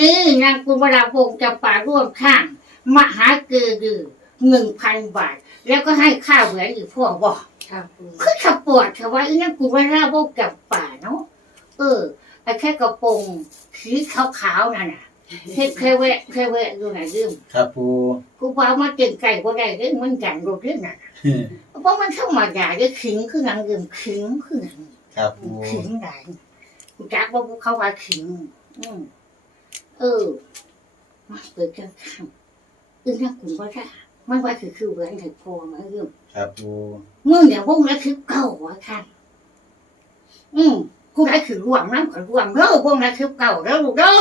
นี้นางกุมราพงศ์จำปาร่วมข้าง มหาเกือดือหนึ่งพันบาท แล้วก็ให้ข้าวเหลืออีกพวกบอกค่ะปูคือขับปวดเถอะว่าอีนั่นกุมราพงศ์จำปาเนาะเออไอ้แค่กระโปรงสีขาวๆนั่นน่ะเฮ็ดแค่แวะแค่แวะดูหน่อยยืมครับปูกูว่ามาเก่งไก่บ่ได้เด้มันจังรถเรื่องน่ะเพราะมันเข้ามาด่าได้ขิงคือหนังยืมขิงคือหนังครับปูขิงได้กูจักว่าพวกเขาว่าขิง อืม เออมาเปิดกันข้างอึ้งนักกุมบ่ได้มันว่าคือคือเหมือนถึงพอมายืมครับปูมึงเนี่ยวงละคือเก่าวะค่ะอืมผู้ใดคือรวมน้ำก็รวมเด้อวงละคือเก่าแล้วลูกเด้อ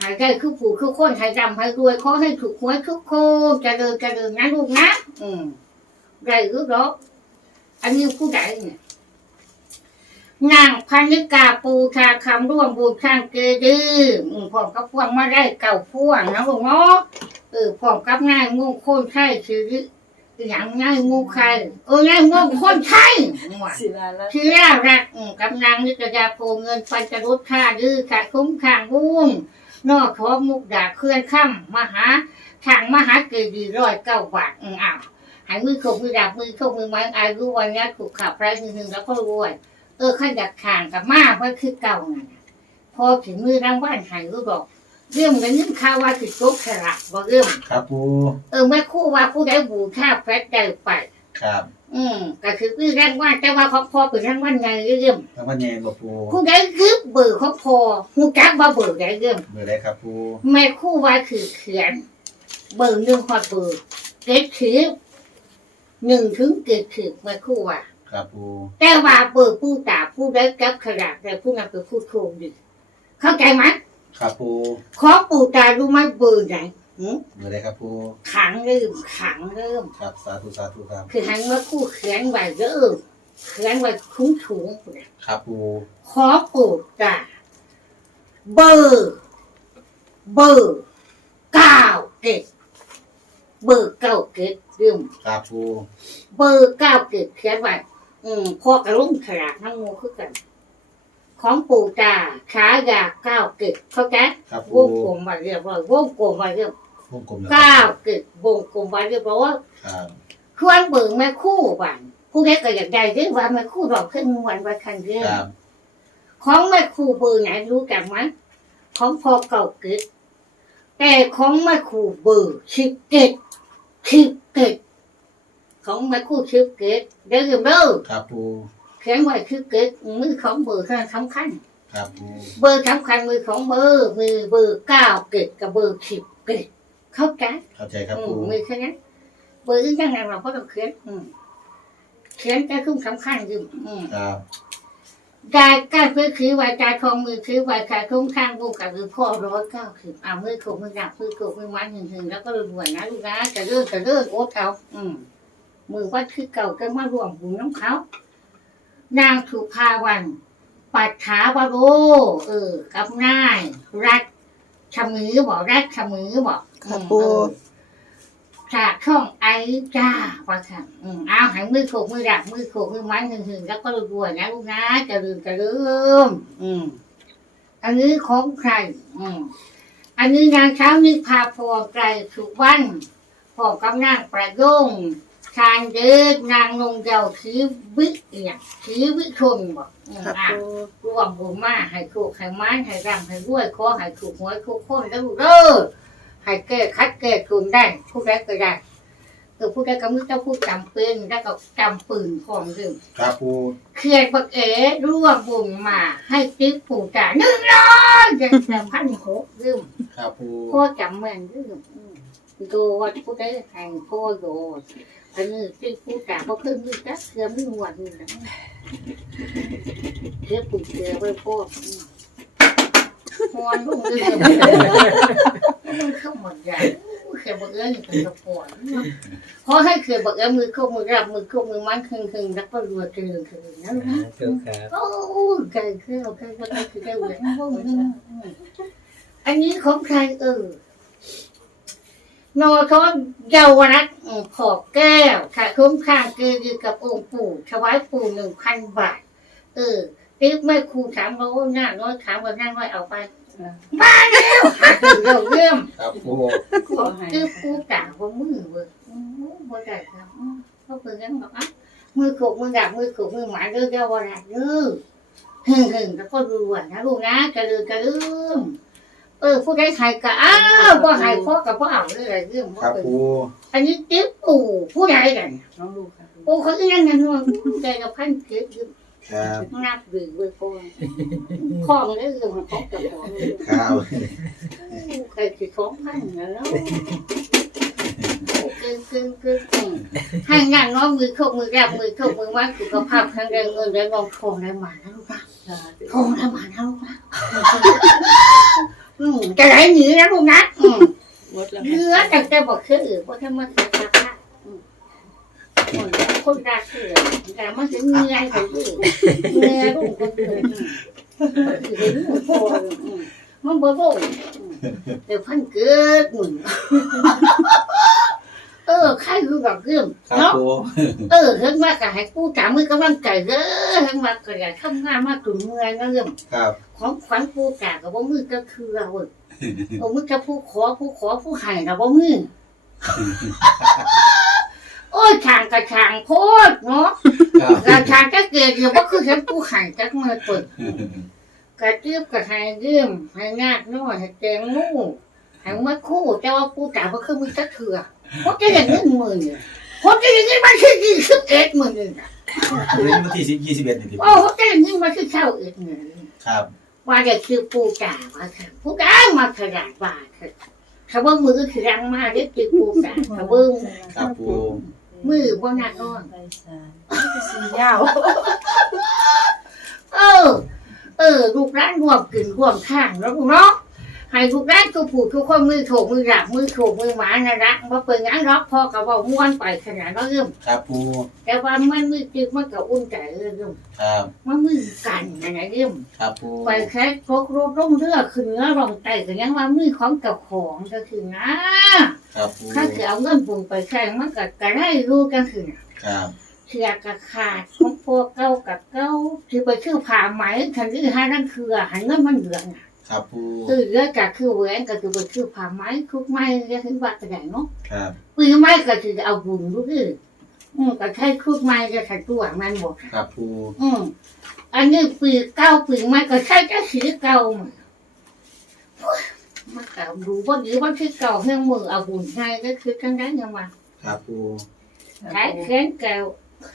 หายใจคือผู้คือคนหายดำหายรวยขอให้ถูกหวยทุกคนเจะเดินจะเดินนะลูกนะอืมไรรู้ดอกอันนี้ผู้ใดเนี่ย นางพันิกาปูชาคำร่วมบูชาเกดืออืมพร้อมกับพวงมาได้เก่าพวงนะลูกเนาะเออพร้อมกับนายมงคลใช่ชื่ออย่างง่ายงูใครเออง่ายงูคนใช่ศิลาละคือแรกรักอืมกำนังนิตยาโพเงินปัญจรุษค่าดื้อขาดคุ้มข้างบุ้งนอกท้อมุกดาเคลื่อนค่ำมหาทางมหาเกดีร้อยเก้าบาทอืมอ้าวหายมือขบมือดาบมือโชคมือไม้อายุวันนี้ถูกขับไร้หนึ่งหนึ่งแล้วก็รวย เออขันอยากข่างกับมากว่าคือเก่านั่นน่ะพอถึงมือรางวัลหายรู้บอกเรื่องกันยิ่งข่าวว่าติดโต๊ะขลักบอกเรื่องครับปูเออแม่ครู่ว่าผู้ใดบูชาแฟดได้ไป ครับอืมก็คือคือแรงว่าแต่ว่าเขาพอเป็นแรงว่าไงเรื่องแล้ววันเย็นบ่ปูผู้ใดคือเบอร์เขาพอหูจักว่าเบอร์ใดเรื่องเบอร์อะไรครับปูแม่ครู่ว่าคือเขียน เบอร์หนึ่งพอเบอร์เกตถือหนึ่งถึงเกตถือแม่ครู่ว่า ครับปูแต่ว่าเบอร์ผู้ตาผู้ใดกับขนาดแต่ผู้นั้นเป็นผู้โชคดีเข้าใจไหมครับปูขอปู่ตารู้ไหมเบอร์ไหนหืมเบอร์อะไรครับปูขังเริ่มขังเริ่ม ครับสาธุสาธุครับ คือหันมาคู่เขียนไว้เด้อเขียนไว้คุ้งถุงๆเนี่ยครับปูขอปูดจ้ะเบอร์เบอร์เก้าเกตเบอร์เก้าเกตยืมครับปูเบอร์เก้าเกตเขียนไว้ อืมพอกระลุ่มขลาดน้ำงูคือกัน ของปู่จ่าขายาเก้าเกตเข้าใจครับวปูงกลมไว้เรียบร้อยวงกลมไว้เรียบวงกลมแล้วเก้าเกตวงกลมไว้เรียบร้อยครับควรเบิ่งแม่คู่บ้านผู้ใดก็อยากได้เรื่องว่าแม่คู่ดอกขึ้นวันวันคันเรื่องครับของแม่คู่เบอร์ไหนรู้จักไหมของพอเก่าเกิดแต่ของแม่คู่เบอร์สิบเจ็ดสิบเจ็ด ของแม่คู่สิบเจ็ดเด้อเด้อครับปูเขียนไว้สิบเจ็ดมือของเบอร์สำคัญครับปูเบอร์สำคัญมือของเบอร์มือเบอร์เก้าเกิดกับเบอร์สิบเกิดเข้าใจเข้าใจครับอืปูมมือแค่นั้นเบอร์อื่นยังไงเราก็ต้องเขียนอืมเขียนแต่คุ้มสำคัญอยู่อืมครับการการซื้อคือวาจาทองมือคือวาจาคุ้มข้างบุกกับคือพ่อร้อยเก้าสิบอ่ามือโขกมือหนักมือโขกมือมันหนึ่งหนึ่งแล้วก็รวยนะลูกนะจะเลื่อนจะเลื่อนโอ๊ตเอาอืม มือวัดคือเก่าก็มารวมบุญน้ำเขา นางสุภาวัน ปัจฉาวโร เออ กับนาย รัฐชะมือบอกรัฐชะมือบอกค่ะปู เออจากช่องไอจ้าว่าค่ะอืมเอาใหายมือโขกมือดักมือโขกมือไม้หนึ่งหนึ่งแล้วก็รวยนะลูกนะจะลืมจะลืมอืม อันนี้ของใคร อืม อันนี้นางเช้านิพาพรไกรสุวรรณพ่อกำนางประยง ชานเดินนางนงเยาชีวิเนี่ยชีวิชนบอกอืมค่ะอะปูรวมบุญมาให้ถูกให้มันให้รำให้รวยขอให้ถูกหวยทุกคนแล้วเด้อให้แก้คัดแก้ทุนได้ผู้ใดก็ได้เออผู้ใดก็มือเจ้าผู้จำเป็นแล้วก็จำปืนของเรื่องครับปูเขียนบักเอ๋รวมบุญมา ให้ติ๊กผู้จ่าหนึ่งร้อยเจ็ดสิบพันหกเรื่องครับปูพ่อจำแม่นเรื่องอืมโดนผู้ใดให้พ่อโดน อันนี้ติ๊กผู้จ่าเพราะเพิ่งมีจักเสือมีวันนี่นะเรียกปุ่มเสือไว้พวกฮอนลูกเรือมันเข้าหมดใหญ่เขียบักเอ้ยเป็นกระปอนพอให้เขียบักเอ้ยมือเข้ามือรับมือเข้ามือมันคึงคึงแล้วก็รัวตึงคึงนั่นนะโอ้ไก่เครื่องไก่ก็ได้คือไก่เหวี่ยงพวกนี้อันนี้ของใครเออ นอทอนเยาวรัตขอบแก้วค่ะคุ้มข้างคืออยู่กับองค์ปู่ถวายปู่หนึ่งพันบาท เออติ๊กไม่ครูถามว่าหน้าน้อยถามว่าน้าน้อยเอาไปมาแล้วหาถึงเราเริ่มครับปูคือกูกล่าวว่ามือเว้ยอืมบ่ได้ครับเขาเพิ่งยังบอกอะมือขกมือดับมือขกมือหมาเด้องเจ้าว่าดับเด้อหึ่งหึ่งแล้วก็รวนนะลูกนะกระลือกระลืม เออผู้ใดใครก็อ้าวบ่ใหายพ่อกับพ่อเอาเรื่องอะไรเรื่องบ่ครับเป็นปูอันนี้ติ๊บปู่ผู้ใดกันน้องลูกค่ะปู่เขาอีนั่นนั่นว่าใจกับพันเกิดอยู่ครับงับหรือเว้ยพ่อข้องเรื่องของเขากับของเลยครับใครคือของพันนะแล้วกึ่งกึ่งกึ่งอืมให้งานน้องมือโคกมือแรบมือโคกมือว่าสุขภาพแข็งแรงเงินได้ลองทองได้มานะลูกนะทองได้มานะลูกนะ อืมจะไหนหนีนะลูกนะอืมหมดแล้วเนื้อแต่จะบอกคืออื่นเพราะถ้ามันคือราคาอืมคนคนรักคือแต่มันถึงเนื้อถึงอื่นเนื้อลูกคนอื่นอืมเห็นหมดคนอืมมันบ่รู้อืมเดี๋ยวพันเกิดหมุน เออใครรู้ดอกเรื่องครับเนาะ ปูเออเห็นว่าก็ให้กูจ๋ามือกำลังใจเด้อเห็นว่าก็อยากทำงานมาถึงเมื่อยนะเรื่องครับของขวัญกูจ๋ากับว่ามือก็คือเราเว้ยเอามือจะผู้ขอผู้ขอผู้ให้เราบ่มือโอ้ยช่างกับช่างโพดเนาะครับกระช่างก็เกิดอยู่ว่าคือเห็นผู้ให้จักมือเปิดกระจืบกระให้ยืมให้งากน้อยให้แจงงูให้มาคู่แต่ว่ากูจ๋าบ่คือมือจักเถื่อ เพราะจะได้เงินหมื่นเนี่ยเพราะจะได้เงินมาคือยี่สิบเอ็ดหมื่นเนี่ยเรียนวันที่สิบยี่สิบเอ็ดนี่ดิโอ้เขาจะได้เงินมาคือเช่าเอ็ดเนี่ยครับว่าจะคือปูจ๋าว่าค่ะปูจ๋ามาขนาดว่าค่ะถ้าว่ามือคือรังมาเรียกคือปูจ๋าถ้าเบิ้งครับปูมือบ่หนักนอนใบสารสียาวเออ เออลูกร้านรวมกึ่นรวมข้างแล้วเนาะ ให้ลูกร้านทุกผู้ทุกคนมือโถกมือหลักมือโถกมือหมานะรักว่าเปิดงานรับพอกับว่าม้วนไปขนาดนั้นเรื่องครับปูแต่ว่ามันมือจึกมันกับอุ่นใจเรื่องครับมันมือกันนะนะเรื่องครับปูไปแค่พกรถร่องเรือขึ้นเนื้อรองไตก็ยังว่ามือของเจ้าของก็คือนะครับปูถ้าคือเอาเงินปุ่งไปใช้มันก็กระได้รู้กันคือน่ะครับเชือกกระขาดของพวกเก้ากับเก้าที่ไปชื่อผ่าไหมทันที่ห้านั่นคือหันเงินมันเหลืองอะ ครับปูคือเรือก็คือแหวนก็คือไปชื่อผ่าไหมคุกไม้เรียกถึงวัดกระไดเนาะครับปีไม้ก็คือเอาบุญรู้คืออืมก็ใช้คุกไม้ก็ใช้ตัวมันหมดครับปูอืมอันนี้ปีเก้าปีไม้ก็ใช้แค่สีเก่ามันโอ้ยมันเก่าดูว่าดีว่าที่เก่าเพียงมือเอาบุญให้ก็คือทั้งนั้นยังว่าครับปูขายแขนเก่า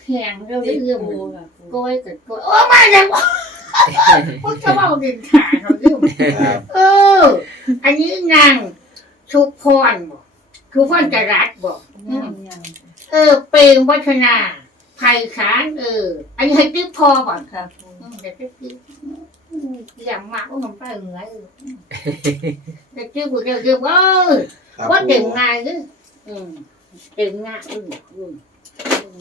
แข็งเรื่เรียอยกๆปูมันค่ะปูก้อยกับก้อยโอ้มาแล้ว พวกจะเอาดินขาเราเรื่องครับเออ อันนี้นางชุพพรบอกชุพพรจรัสบอกอืมยังเออ เปรมวัฒนาไผ่ขานเออ อันนี้ให้ติ๊บพอก่อนค่ะปูอืมเดี๋ยวติ๊บติ๊บอืมอย่างมากว่ามันไปเหนือเออเดี๋ยวติ๊บเดี๋ยวติ๊บเออครับว่าปูเต็มงานเลยอืมเต็มงานอืมอืม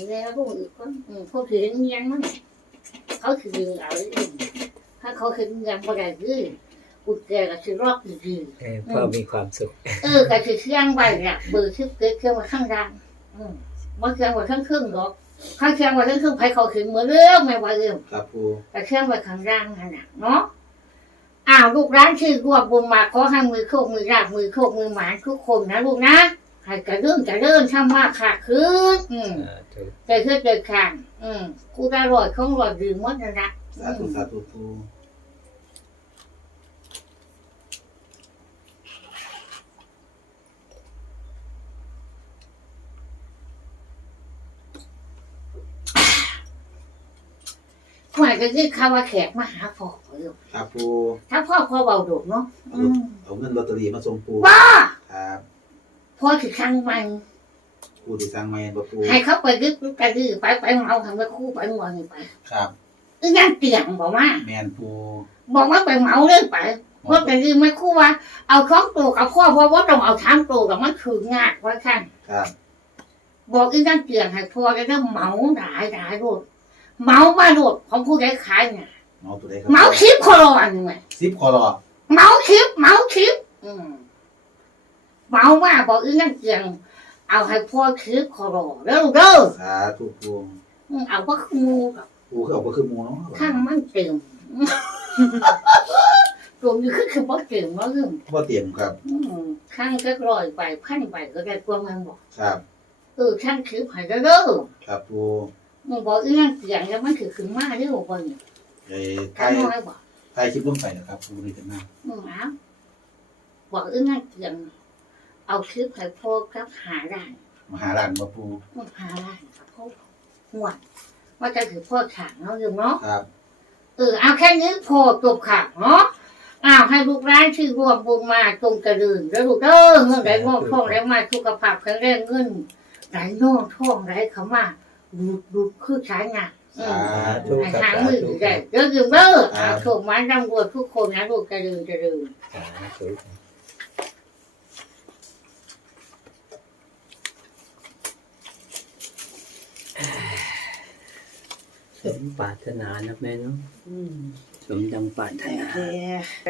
แล้วพวกอีกคนอืมพวกถือเงียนมั้ง เขาถือเอาเลยถ้าเขาถือเงียนบ่ได้คือกุญแจก็ถือรอบดีเออพ่อมีความสุขๆเออก็ถือเครื่องไว้เนี่ยเบอร์ชิปเกิดเครื่องมาข้างล่างอืมบ่เครื่องไว้ข้างครึ่งหรอกข้างเครื่องไว้ข้างครึ่งไผเขาถึงเหมือนเรื่องไม่ว่าเรื่องครับปูแต่เครื่องไว้ข้างล่างนั่นน่ะเนาะอ้าวลูกร้านชื่อรวบวงมาขอให้มือโคกมือรากมือโคกมือหมานทุกคนนะลูกนะ ให้กระเริ่มจะเริ่มทำมากค่ะคืออืมอ่าถูกเกิดขึ้นเกิดขังอืมกูได้รอยของรอยดื่มหมดนั่นละสาธุสาธุปูขวายก็คือข้าว่าแขกมาหาพ่อเออครับปูถ้าพ่อพ่อเบาดุเนาะอืมเอาเงินลอตเตอรี่มาส่งปูว่าครับ พ่อถือข้างมันปูที่สร้างไม้บ่ปูให้เขาไปดึกกระดื้อไปไปเอาทำไปคู่ไปงอนไปครับอีนั่นเตียงบอกว่า แมนปูบอกว่าไปเหมาเลยไปเพราะแต่ยืมไม่คู่ว่า เอาของตัวกับพ่อเพราะว่าต้องเอาทั้งตัวกับมันคืองากไว้ข้างครับ บอกอีนั่นเตียงให้พ่อจะได้เหมาหลายหลายรถเหมามาโดดของผู้ใดขายเนี่ยเมาตัวใดครัเหมาคลิปโคโรอันไงสิบคอรอเหมาคลิปเหมาคลิปอืม เหมาว่าบอกอีนั่นเตียง เอาให้พ่อคลิปโคโรเร็วเร็วสาธุปูอืมเอาว่าคืองูกับปูคือเอาก็คือหมูเนาะข้างมันเต็มตรงนี้คือคือบ่เก่งเนาะเรื่องบ่เตรียมครับอืมข้างก็ร้อยไปพันไปก็ได้กว่ามันบอกครับเออข้างคือไผก็เด้อครับปูมึงบอกอีนั่นเสียงแล้วมันคือขึ้นมาเด้อบ่นี่ไอ้ไทข้างยน้อยบอกไทยคลิปลงไปนะครับปูนี่กันมาอืมเอ้าบอกอีนั่นเสียง เอาคลิปไผโพกับหาได้มหาลันบ่ปูมันหาได้กับพวกหัวว่าจะถือพ่อขางเนาะอยู่เนาะครับ เออเอาแค่นี้พอจบข่าวเนาะอ้าวให้ลูกร้านที่รวมบุญมาตรงกระดืนแล้วลูกเด้อเงินไหลงอกท่องไหลมาสุขภาพแข็งแรงเงินไหลงอกท่องไหลเขามาดูดดูดคือใช้งานอืมสาธุให้หางมือได้เด้อยืมเด้อเอาโชคมันร่ำรวยทุกคนนะลูกกระดืนกระดืน สมปรารถนานะแม่เนาะอืมสมดังปรารถนาโอเคไป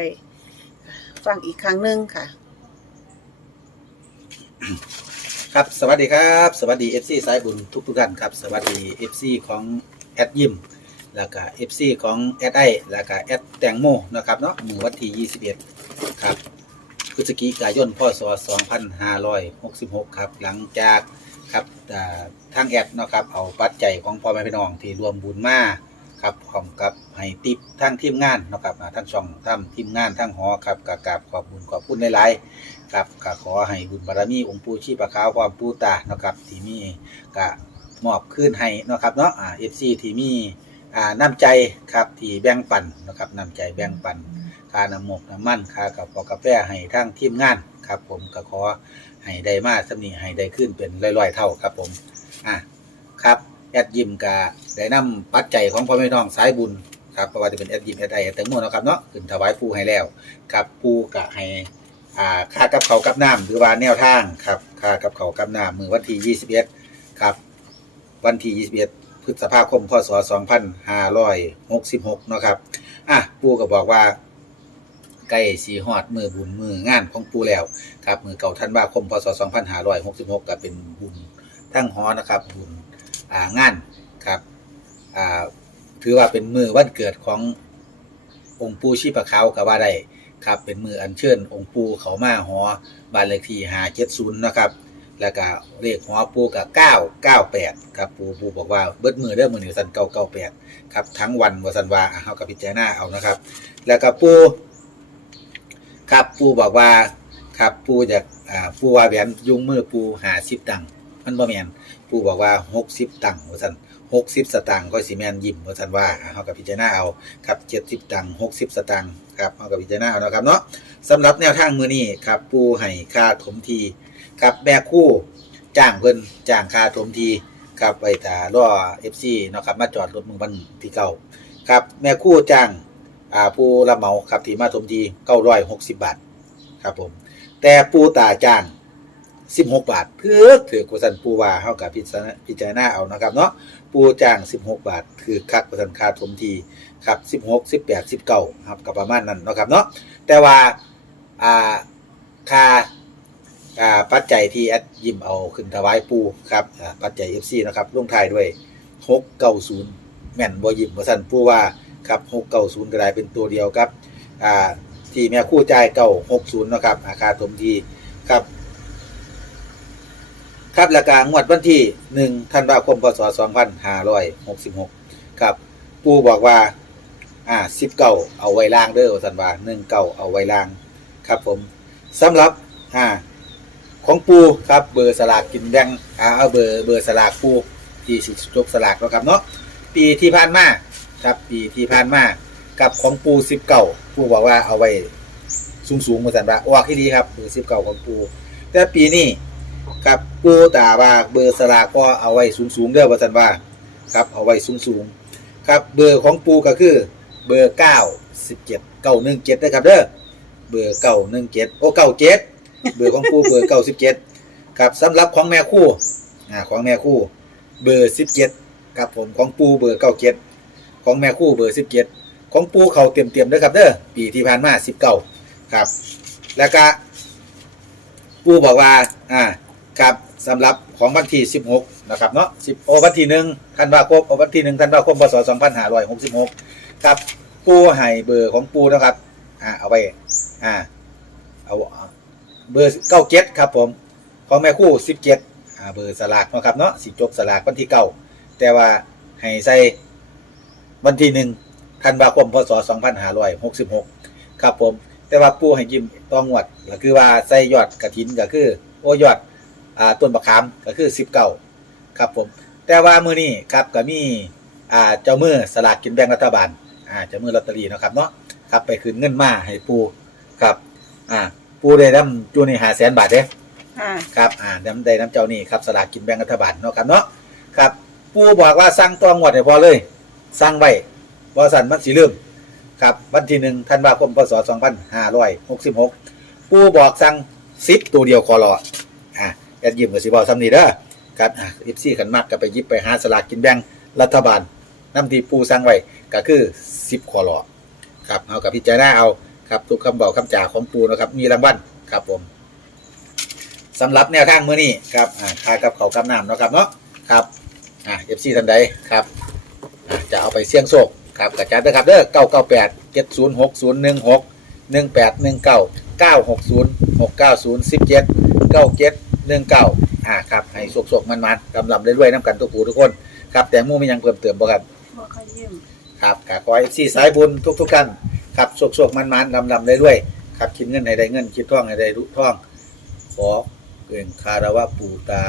ฟังอีกครั้งหนึ่งค่ะ ครับ สวัสดีครับ สวัสดี FC สายบุญทุกทุกๆท่านครับ สวัสดี FC ของแอดยิมแล้วก็ FC ของแอดไอแล้วก็แอดแตงโมนะครับเนาะมือวันที่21 ครับพฤศจิกายนพศ2566 ครับ หลังจาก ครับอ่าทางแอดเนาะครับเอาปัจจัยของพ่อแม่พี่น้องที่รวมบุญมาครับพร้อมกับให้ติปทั้งทีมงานเนาะครับอ่าทั้งช่องทั้งทีมงานทั้งหอครับกกราบขอบบุญขอบคุณหลายๆครับก็ขอให้บุญบารมีองค์ปู่ชีพะขาวความปู่ตาเนาะครับที่มีก็มอบคืนให้เนาะครับเนาะอ่า FC ที่มีอ่าน้ำใจครับที่แบ่งปันนะครับน้ำใจแบ่งปันค่าน้ำหมกน้ำมันค่ากับปอกกาแฟให้ทั้งทีมงานครับผมก็ขอ ให้ได้มาสำนีให้ได้ขึ้นเป็นร้อยๆเท่าครับผมอะครับแอดยิมก็ได้นำปัจจัยของพ่อแม่น้องสายบุญครับเพราะว่าจะเป็นแอดยิมแอดไอแอดแตงโมนะครับเนาะขึ้นถวายปูให้แล้วครับปูก็ให้อ่าค่ากับเขากับน้ำหรือว่าแนวทางครับค่ากับเขากับน้ำมือวันที่21ครับ วันที่21พฤษภาคมพศ2566เนาะครับอะปูก็บอกว่า ใกล้สีฮอดมือบุญมืองานของปูแล้วครับมือเก่าท่านว่าคมพศ2566ก็เป็นบุญทั้งหอนะครับบุญอ่างานครับอ่าถือว่าเป็นมือวันเกิดขององค์ปูชีพะขาวก็ว่าได้ครับเป็นมืออัญเชิญองค์ปูเขามาหอบ้านเลขที่หาเจ็ดศูนย์นะครับ แล้วก็เลขหอปูกับเก้าเก้าแปดครับปูปูบอกว่าเบิดมือเด้อมือหนึ่งสันเก้าเก้าแปดครับทั้งวันวสันวาเขากับพิจารณาเอานะครับ แล้วก็ปู ครับปูบอกว่าครับปูจากอ่าปูว่าแหวนยุงมือปูหาสิบตังค์มันบ่แมนปูบอกว่าหกสิบตังค์วสันหกสิบสตางค์ก็สิแมนยิ้มวสันว่าเขากับพิจารณาเอาครับเจ็ดสิบตังค์หกสิบสตางค์ครับเขากับพิจารณาเอานะครับเนาะสำหรับแนวทางมือนี้ครับปูให้ค่าถมทีครับแม่คู่จ้างเพิ่นจ้างค่าถมทีครับไปตารอเอฟซีเนาะครับมาจอดรถมือบันที่เก่าครับแม่คู่จ้าง อ่าผู้รับเหมาครับที่มาถมทีเก้าร้อยหกสิบบาท ครับผม แต่ปูตาจ้างสิบหกบาทเพื่อถือกุสันปูว่าเฮากับพิจารณาเอานะครับเนาะปูจ้างสิบหกบาทคือคักกุสันคาถมทีครับสิบหกสิบแปดสิบเก้าครับกับประมาณนั้นนะครับเนาะแต่ว่าอ่าค่าอ่าปัจจัยที่แอดยิมเอาขึ้นถวายปูครับอ่าปัจจัยเอฟซีนะครับลงท้ายด้วยหกเก้าศูนย์แม่นบ่ยิมบ่สั่นปูว่า ครับหกเก้าศูนย์ก็ได้เป็นตัวเดียวครับอ่าที่แม่คู่จ่ายเก้าหกศูนย์นะครับอาคาถมทีครับครับและการงวดวันที่หนึ่งธันวาคมพศสองพันห้าร้อยหกสิบหกครับปูบอกว่าอ่าสิบเก้าเอาไว้ล่างเด้อสันว่าหนึ่งเก้าเอาไว้ล่างครับผมสำหรับอ่าของปูครับเบอร์สลากกินแบ่งอ่าเอาเบอร์เบอร์สลากปูที่สิจกสลากนะครับเนาะปีที่ผ่านมา ครับ ปีที่ผ่านมากับของปูสิบเก้าปูบอกว่าเอาไว้สูงสูงมาสันว่าออกที่ดีครับเบอร์สิบเก้าของปูแต่ปีนี้ครับปูตาว่าเบอร์สลากก็เอาไว้สูงสูงเด้อว่าสันว่าครับเอาไว้สูงสูงครับเบอร์ของปูก็คือเบอร์เก้าสิบเจ็ดเก้าหนึ่งเจ็ดนะครับเด้อเบอร์เก้าหนึ่งเจ็ดโอ้เก้าเจ็ดเบอร์ของปูเบอร์เก้าสิบเจ็ดครับสำหรับของแม่คู่อ่าของแม่คู่ เบอร์สิบเจ็ดครับผมของปูเบอร์เก้าเจ็ด ของแม่คู่เบอร์สิบเจ็ดของปูเขาเตรียมเตรียมด้วยครับเด้อปีที่ผ่านมาสิบเก้าครับ แล้วก็ปูบอกว่าอ่าครับสำหรับของวันที่สิบหกนะครับเนาะสิบโอวันที่หนึ่งธันวาคมโอวันที่หนึ่งธันวาคมพศสองพันห้าร้อยหกสิบหกครับปูให้เบอร์ของปูนะครับอ่าเอาไว้อ่าเอาเบอร์เก้าเจ็ดครับผมของแม่คู่สิบเจ็ดอ่าเบอร์สลากนะครับเนาะสิจบสลากวันที่เก้าแต่ว่าให้ใส่ วันที่หนึ่งธันวาคมพศสองพันห้าร้อยหกสิบหกครับผม แต่ว่าปูให้ยิ้มต้องวดก็คือว่าใส่ยอดกระถินก็คือ โอยอดอ่าต้นบะขามก็คือสิบเก้าครับผม แต่ว่ามือนี้ครับก็มีอ่าเจ้ามือสลากกินแบ่งรัฐบาลอ่าเจ้ามือลอตเตอรี่เนาะครับเนาะครับไปคืนเงินมาให้ปูครับ อ่า ปูได้นำจูนี่หาแสนบาทเด้ค่ะครับ อ่านำได้น้ำเจ้านี่ครับสลากกินแบ่งรัฐบาลเนาะครับเนาะครับ ปูบอกว่าสั่งตัวงวดให้พอเลย สั่งไว้บริษัทมันสีลืมครับวันที่หนึ่งธันวาคมพศสองพันห้าร้อยหกสิบหกปูบอกสั่งซิปตัวเดียวคอรออ่าแอดยิมกับสิบอซ้ำนี่เด้อครับอ่าอิฟซี่ขันมากก็ไปยิบไปหาสลากกินแบ่งรัฐบาลน้ำที่ปูสั่งไว้ก็คือซิปคอรอครับเอากับพิจารณาเอาครับทุกคำบอกคำจ่าของปูนะครับมีรางวัลครับผมสำหรับแนวทางเมื้อนี้ครับอ่าคากับเขากับน้ำนะครับเนาะครับอ่า FC ท่านใดครับ จะเอาไปเสี่ยงโชคครับกระจายด้วยครับเด้อ998 706 016 1819 960 690 17 97 19อ่าครับให้โชคๆมันๆกำลำเรื่อยๆน้ำกันทุกผู้ทุกคนครับแต่หมู่มีหยังเพิ่มเติมบ่ครับบ่ค่อยยิ้มครับกขอให้ซีสายบุญทุกๆท่านครับโชคๆมันๆลำๆได้ด้วยๆครับคิดเงินให้ได้เงินคิดท่องให้ได้รู้ท่อง ขอเกินคารวะปูตา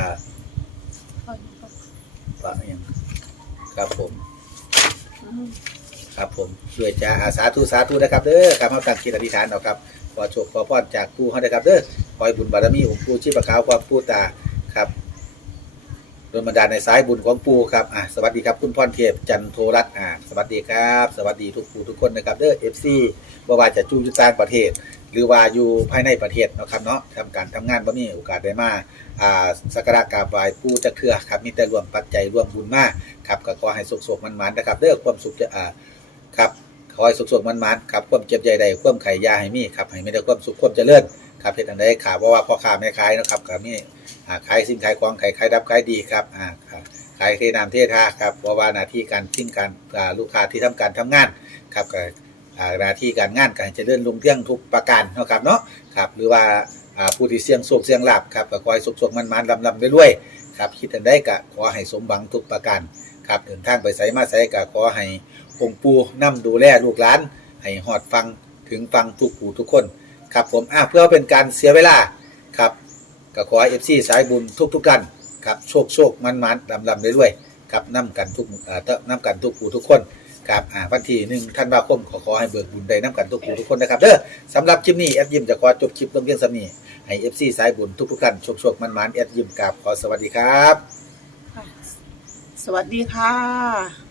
ปะยังครับผมอืม ครับผมด้วยจะอาสาธุสาธุนะครับเด้อครับมาตั้งคิดอธิษฐานเอาครับขอโชคขอพรจากปู่เขาได้ครับเด้อขอให้บุญบารมีของปู่ชีพขาวความปู่ตาครับโดนบันดาลในสายบุญของปู่ครับอะสวัสดีครับคุณพรเทพจันโทรัตน์อะสวัสดีครับ สวัสดีทุกผู้ทุกคนนะครับเด้อเอฟซีบ่ว่าจะจูงจุต่างประเทศ หรือว่าอยู่ภายในประเทศเนาะครับเนาะทำการทำงานบ่มีโอกาสได้มาอ่าสักการะกราบไหว้ปู่จักเทื่อครับมีแต่รวมปัจจัยรวมบุญมาครับก็ขอให้สุขๆมันๆนะครับเด้อความสุขจะอ่าครับขอให้สุขๆมันๆครับความเจ็บใหญ่ใดความไข่ยาให้มีครับให้ม่ได้ความสุขความเจริญครับเฮ็ดอันใดขาเพราะว่าพ่อค้าแม่ขายนะครับก็มีอ่าขายสินขายของขายขายดับขายดีครับอ่าขายเทน้ำเทท่าครับเพราะว่าหน้าที่การสิ่งการลูกค้าที่ทำการทำงานครับก็ อ่าหน้าที่การงานการเจริญรุ่งเรืองทุกประการเนาะครับเนาะครับหรือว่าอ่าผู้ที่เสี่ยงโชคเสี่ยงลาภครับก็ขอให้สุขๆมันๆลำๆด้วยๆครับคิดอันใดก็ขอให้สมหวังทุกประการครับเดินทางไปไสมาไสก็ขอให้องค์ปู่นำดูแลลูกหลาน ให้หอดฟังถึงฟังทุกผู้ทุกคนครับผมอะเพื่อเป็นการเสียเวลาครับก็ขอเอฟซีสายบุญทุกทุกๆกันครับโชคโชคมันมันลำลำได้ด้วยครับนำกันทุกอ่าเตนำกันทุกผู้ทุกคน ครับอ่าวันที่หนึ่งธันวาคมขอขอให้เบิกบุญได้นำกันทุกผู้ทุกคนนะครับเด้อสำหรับคลิปนี้แอดยิมจะขอจบคลิปลงเพียงสำนี้ให้เอฟซีสายบุญทุกทุกท่านโชคโชคมันมันแอดยิมกับขอสวัสดีครับ สวัสดีค่ะ